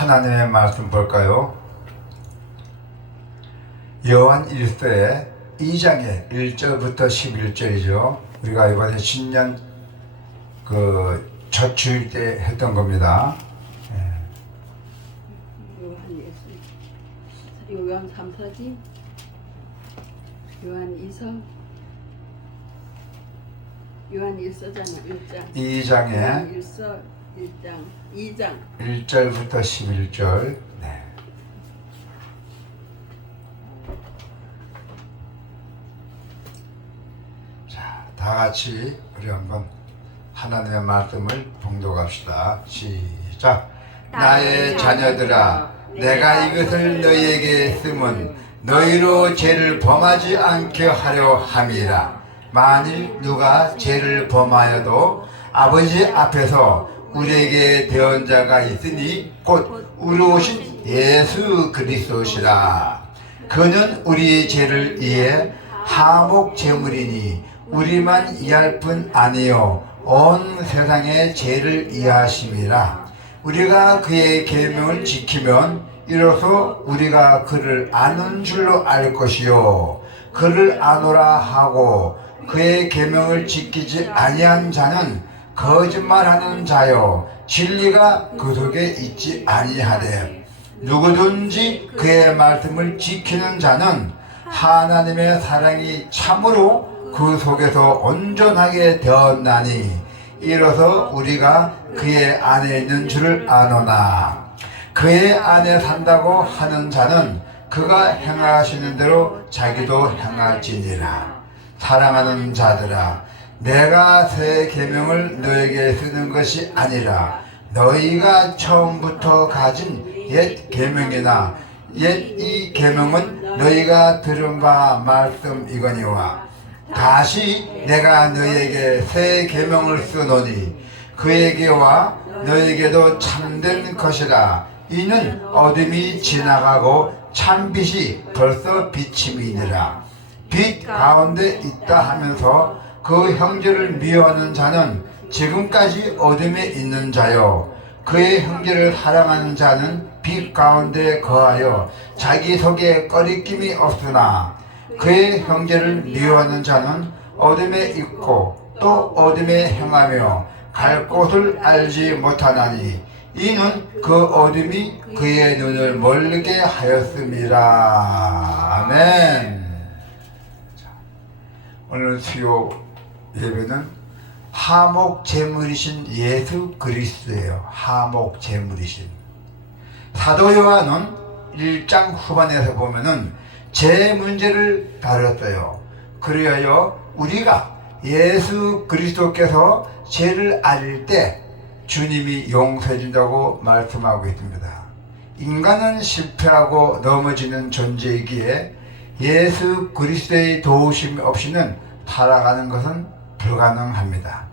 하나님의 말씀 볼까요? 요한 1서의 2장의 1절부터 11절이죠. 우리가 이번에 신년 첫 주일 때 했던 겁니다. 요한 3, 4지 요한 2서 요한 1서잖아. 1장 2장에 요한 1서 1장 2장 1절부터 11절. 네. 자, 다 같이 우리 한번 하나님의 말씀을 봉독합시다. 시작. 나의 자녀들아, 내가 이것을 너희에게 쓰면 너희로 죄를 범하지 않게 하려 함이라. 만일 누가 죄를 범하여도 아버지 앞에서 우리에게 대언자가 있으니 곧 우리 오신 예수 그리스도시라. 그는 우리의 죄를 이해 하목 제물이니 우리만 이해할 뿐 아니요 온 세상의 죄를 이해하심이라. 우리가 그의 계명을 지키면 이로써 우리가 그를 아는 줄로 알 것이요 그를 아노라 하고 그의 계명을 지키지 아니한 자는 거짓말하는 자요 진리가 그 속에 있지 아니하되 누구든지 그의 말씀을 지키는 자는 하나님의 사랑이 참으로 그 속에서 온전하게 되었나니 이로써 우리가 그의 안에 있는 줄을 아노나. 그의 안에 산다고 하는 자는 그가 행하시는 대로 자기도 행할지니라. 사랑하는 자들아, 내가 새 계명을 너에게 쓰는 것이 아니라 너희가 처음부터 가진 옛 계명이나 옛 이 계명은 너희가 들은 바 말씀이거니와 다시 내가 너희에게 새 계명을 쓰노니 그에게와 너희에게도 참된 것이라. 이는 어둠이 지나가고 참빛이 벌써 비침이니라. 빛 가운데 있다 하면서 그 형제를 미워하는 자는 지금까지 어둠에 있는 자요 그의 형제를 사랑하는 자는 빛 가운데 거하여 자기 속에 꺼리낌이 없으나 그의 형제를 미워하는 자는 어둠에 있고 또 어둠에 행하며 갈 곳을 알지 못하나니 이는 그 어둠이 그의 눈을 멀게 하였음이라. 아멘. 오늘 수요 예배는 하목 제물이신 예수 그리스도예요. 하목 제물이신. 사도 요한은 1장 후반에서 보면은 죄 문제를 다뤘어요. 그리하여 우리가 예수 그리스도께서 죄를 앓을 때 주님이 용서해 준다고 말씀하고 있습니다. 인간은 실패하고 넘어지는 존재이기에 예수 그리스도의 도우심 없이는 살아가는 것은 불가능합니다.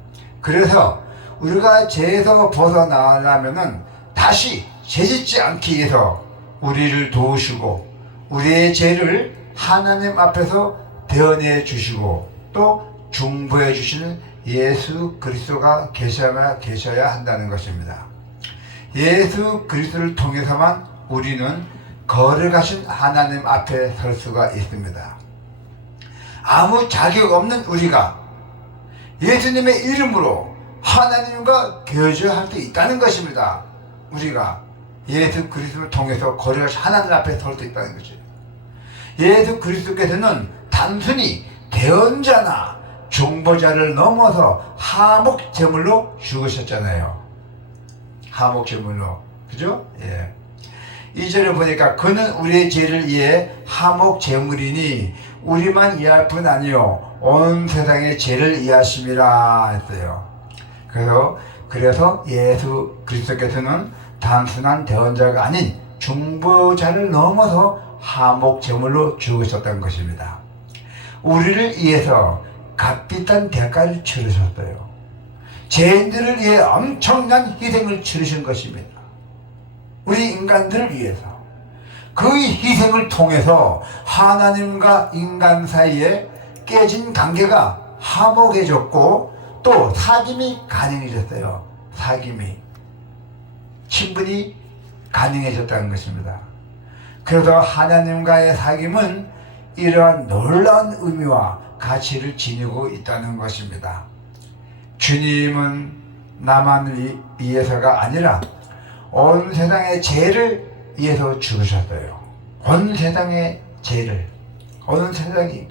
그래서 우리가 죄에서 벗어나려면은 다시 죄짓지 않기 위해서 우리를 도우시고 우리의 죄를 하나님 앞에서 대언해 주시고 또 중보해 주시는 예수 그리스도가 계셔야 한다는 것입니다. 예수 그리스도를 통해서만 우리는 거룩하신 하나님 앞에 설 수가 있습니다. 아무 자격 없는 우리가 예수님의 이름으로 하나님과 교제할 수 있다는 것입니다. 우리가 예수 그리스도를 통해서 거룩하신 하나님 앞에 설 수 있다는 것이에요. 예수 그리스도께서는 단순히 대언자나 중보자를 넘어서 하목 제물로 죽으셨잖아요. 하목 제물로. 그죠? 예. 2절에 보니까 그는 우리의 죄를 이해 하목 제물이니 우리만 이해할 뿐 아니요 온 세상의 죄를 이해하심이라 했어요. 그래서 예수 그리스도께서는 단순한 대언자가 아닌 중보자를 넘어서 하목 제물로 죽으셨다는 것입니다. 우리를 위해서 값비싼 대가를 치르셨어요. 죄인들을 위해 엄청난 희생을 치르신 것입니다. 우리 인간들을 위해서. 그 희생을 통해서 하나님과 인간 사이에 깨진 관계가 화목해졌고 또 사귐이 가능해졌어요. 사귐이. 친분이 가능해졌다는 것입니다. 그래서 하나님과의 사귐은 이러한 놀라운 의미와 가치를 지니고 있다는 것입니다. 주님은 나만 위해서가 아니라 온 세상의 죄를 위해서 죽으셨어요. 온 세상의 죄를, 온 세상이.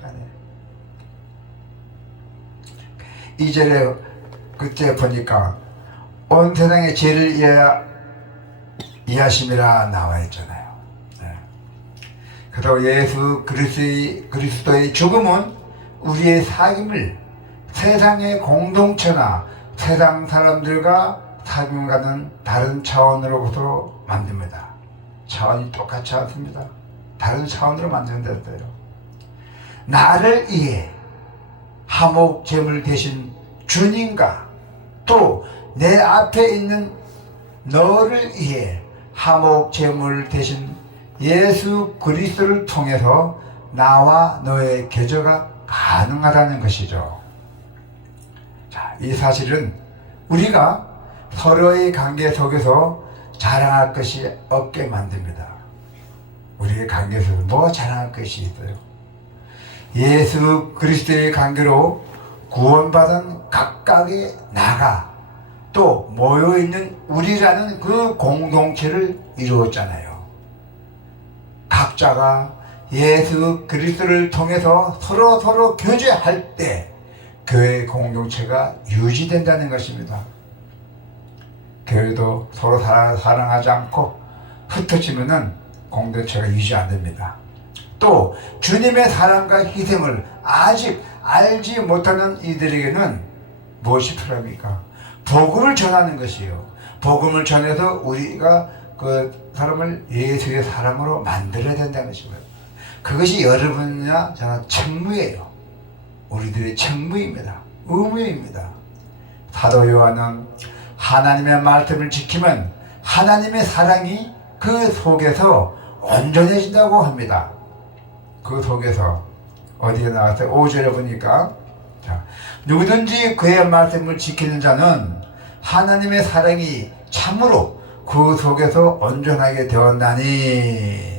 이절에 그때 보니까 온 세상의 죄를 이하심이라 나와 있잖아요. 그래서 예수 그리스도의 죽음은 우리의 사귐을 세상의 공동체나 세상 사람들과 사귐과는 다른 차원으로부터 만듭니다. 차원이 똑같지 않습니다. 다른 차원으로 만든다고요. 나를 위해 화목 제물 대신 주님과 또 내 앞에 있는 너를 위해 화목 제물 대신 예수 그리스도를 통해서 나와 너의 교제가 가능하다는 것이죠. 자, 이 사실은 우리가 서로의 관계 속에서 자랑할 것이 없게 만듭니다. 우리의 관계에서 뭐가 자랑할 것이 있어요? 예수 그리스도의 관계로 구원받은 각각의 나가 또 모여있는 우리라는 그 공동체를 이루었잖아요. 각자가 예수 그리스도를 통해서 서로 교제할 때 교회 공동체가 유지된다는 것입니다. 교회도 서로 사랑하지 않고 흩어지면은 공동체가 유지 안 됩니다. 또 주님의 사랑과 희생을 아직 알지 못하는 이들에게는 무엇이 필요합니까? 복음을 전하는 것이요. 복음을 전해서 우리가 그 사람을 예수의 사람으로 만들어야 된다는 것입니다. 그것이 여러분이나 저나 책무예요. 우리들의 책무입니다. 의무입니다. 사도 요한은 하나님의 말씀을 지키면 하나님의 사랑이 그 속에서 온전해진다고 합니다. 그 속에서 어디에 나왔어요? 5절에 보니까 자, 누구든지 그의 말씀을 지키는 자는 하나님의 사랑이 참으로 그 속에서 온전하게 되었나니.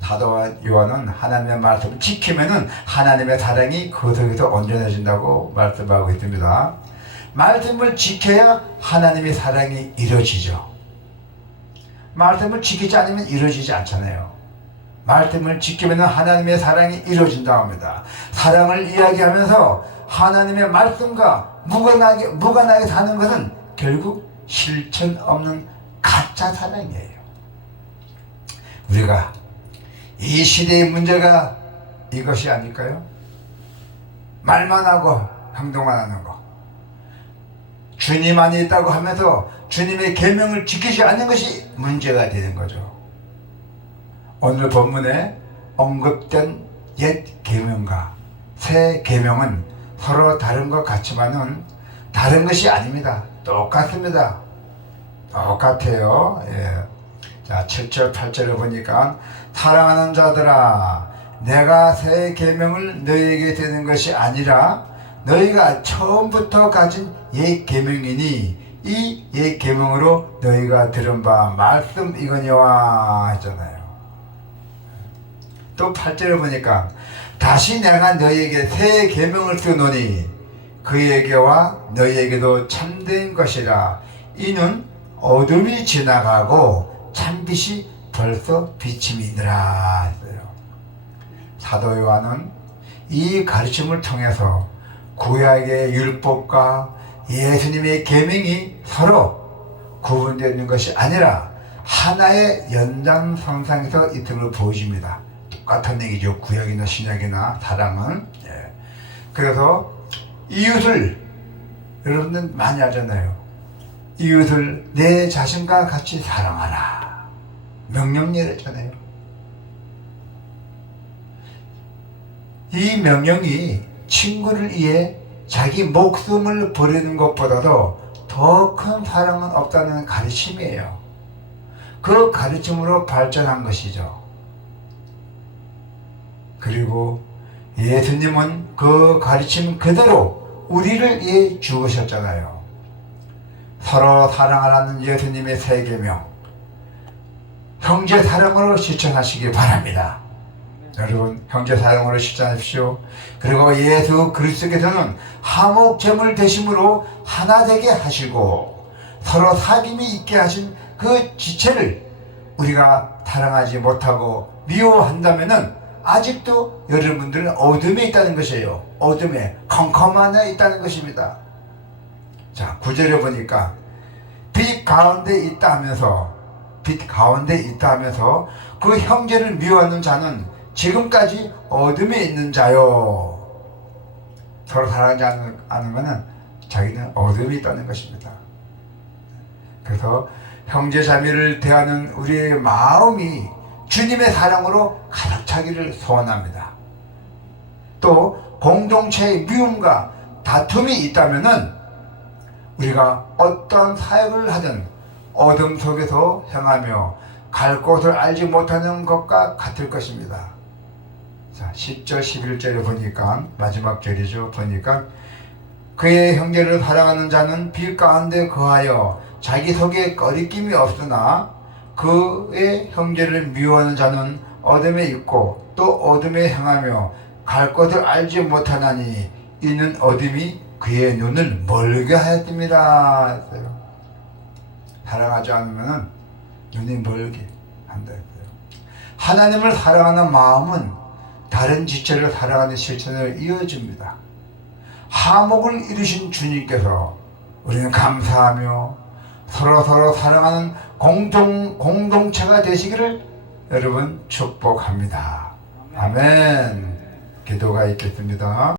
사도 요한은 하나님의 말씀을 지키면은 하나님의 사랑이 그 속에서 온전해진다고 말씀하고 있습니다. 말씀을 지켜야 하나님의 사랑이 이루어지죠. 말씀을 지키지 않으면 이루어지지 않잖아요. 말씀을 지키면 하나님의 사랑이 이루어진다고 합니다. 사랑을 이야기하면서 하나님의 말씀과 무관하게 사는 것은 결국 실천 없는 가짜 사랑이에요. 우리가 이 시대의 문제가 이것이 아닐까요? 말만 하고 행동만 하는 거. 주님 안에 있다고 하면서 주님의 계명을 지키지 않는 것이 문제가 되는 거죠. 오늘 본문에 언급된 옛 계명과 새 계명은 서로 다른 것 같지만은 다른 것이 아닙니다. 똑같습니다. 똑같아요. 예. 자, 7절 8절을 보니까 사랑하는 자들아 내가 새 계명을 너희에게 되는 것이 아니라 너희가 처음부터 가진 옛 계명이니 이 옛 계명으로 너희가 들은 바 말씀 이거니와 했잖아요. 또 8절을 보니까 다시 내가 너희에게 새 계명을 쓰노니 그에게와 너희에게도 참된 것이라. 이는 어둠이 지나가고 참빛이 벌써 비침이더라 했어요. 사도 요한은 이 가르침을 통해서 구약의 율법과 예수님의 계명이 서로 구분되어 있는 것이 아니라 하나의 연장선상에서 있음을 보여줍니다. 똑같은 얘기죠. 구약이나 신약이나 사랑은. 예. 그래서 이웃을 여러분들 많이 하잖아요. 이웃을 내 자신과 같이 사랑하라. 명령 내렸잖아요. 이 명령이 친구를 위해 자기 목숨을 버리는 것보다도 더 큰 사랑은 없다는 가르침이에요. 그 가르침으로 발전한 것이죠. 그리고 예수님은 그 가르침 그대로 우리를 위해 죽으셨잖아요. 서로 사랑하라는 예수님의 세계명, 형제 사랑으로 실천하시기 바랍니다. 여러분, 형제 사랑으로 실천하십시오. 그리고 예수 그리스도께서는 화목제물 되심으로 하나 되게 하시고 서로 사귐이 있게 하신 그 지체를 우리가 사랑하지 못하고 미워한다면은 아직도 여러분들은 어둠에 있다는 것이에요. 어둠에, 컴컴함에 있다는 것입니다. 자, 9절에 보니까 빛 가운데 있다 하면서 그 형제를 미워하는 자는 지금까지 어둠에 있는 자요. 서로 사랑하지 않으면 자기는 어둠에 있다는 것입니다. 그래서 형제 자매를 대하는 우리의 마음이 주님의 사랑으로 가득 차기를 소원합니다. 또 공동체의 미움과 다툼이 있다면은 우리가 어떤 사역을 하든 어둠 속에서 행하며 갈 곳을 알지 못하는 것과 같을 것입니다. 자, 10절 11절에 보니까 마지막 절이죠. 보니까 그의 형제를 사랑하는 자는 빛 가운데 거하여 자기 속에 거리낌이 없으나 그의 형제를 미워하는 자는 어둠에 있고 또 어둠에 행하며 갈 곳을 알지 못하나니 이는 어둠이 그의 눈을 멀게 하였습니다. 사랑하지 않으면 눈이 멀게 한다 했어요. 하나님을 사랑하는 마음은 다른 지체를 사랑하는 실천을 이어줍니다. 화목을 이루신 주님께서 우리는 감사하며 서로 사랑하는 공동체가 되시기를 여러분 축복합니다. 아멘. 기도가 있겠습니다.